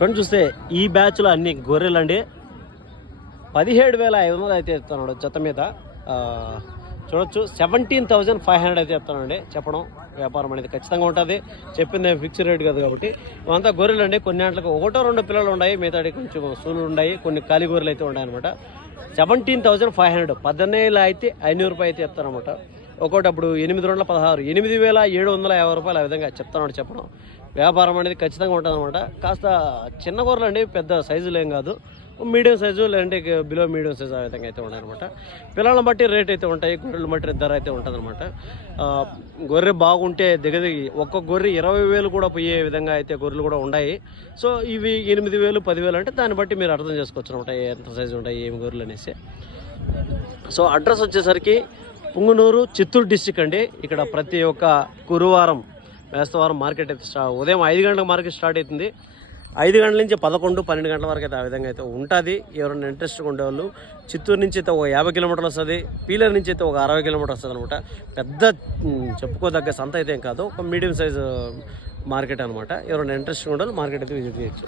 Friend చూస్తే ఈ బ్యాచ్లో అన్ని గొర్రెలు అండి 17,500 అయితే చెప్తున్నాడు జత మీద. చూడొచ్చు 17,500 అయితే చెప్తానండి. చెప్పడం వ్యాపారం అనేది ఖచ్చితంగా ఉంటుంది, చెప్పింది ఫిక్స్ రేట్ కదా కాబట్టి. ఇవంతా గొర్రెలు అండి. కొన్ని గంటలకు 1-2 పిల్లలు ఉన్నాయి, మిగతాడి కొంచెం సూలు ఉన్నాయి, కొన్ని ఖాళీ గొర్రెలు అయితే ఉన్నాయి అనమాట. 17,500 17,000 అయితే 500 రూపాయలు అయితే చెప్తారనమాట. ఒక్కోటి అప్పుడు 8 2 16 8,750 రూపాయలు ఆ విధంగా చెప్తాను. చెప్పడం వ్యాపారం అనేది ఖచ్చితంగా ఉంటుంది అనమాట. కాస్త చిన్న గొర్రెలు అండి, పెద్ద సైజులు ఏం కాదు, మీడియం సైజు లేదంటే బిలో మీడియం సైజు ఆ విధంగా అయితే ఉన్నాయన్నమాట. పిల్లలను బట్టి రేట్ అయితే ఉంటాయి, గొర్రెలు బట్టి ధర అయితే ఉంటుంది అనమాట. గొర్రె బాగుంటే దిగదిగి ఒక్కొక్క గొర్రె 20,000 కూడా పోయే విధంగా అయితే గొర్రెలు కూడా ఉన్నాయి. సో ఇవి 8,000 10,000 అంటే దాన్ని బట్టి మీరు అర్థం చేసుకోవచ్చు అనమాట, ఎంత సైజు ఉంటాయి ఏమి గొర్రెలు అనేసి. సో అడ్రస్ వచ్చేసరికి పుంగనూరు, చిత్తూరు డిస్టిక్ అండి. ఇక్కడ ప్రతి ఒక్క గురువారం బేస్తవారం మార్కెట్ అయితే ఉదయం 5 గంటలకు మార్కెట్ స్టార్ట్ అవుతుంది. 5 గంటల నుంచి 11 12 గంటల వరకు అయితే ఆ విధంగా అయితే ఉంటుంది. ఎవరైనా ఇంట్రెస్ట్గా ఉండేవాళ్ళు చిత్తూరు నుంచి అయితే ఒక 50 కిలోమీటర్లు వస్తుంది, పీలర్ నుంచి అయితే ఒక 60 కిలోమీటర్లు వస్తుంది అనమాట. పెద్ద చెప్పుకోదగ్గ సంత అయితే ఏం కాదు, ఒక మీడియం సైజు మార్కెట్ అనమాట. ఎవరైనా ఇంట్రెస్ట్గా ఉండేవాళ్ళు మార్కెట్ అయితే విజిట్ చేయొచ్చు.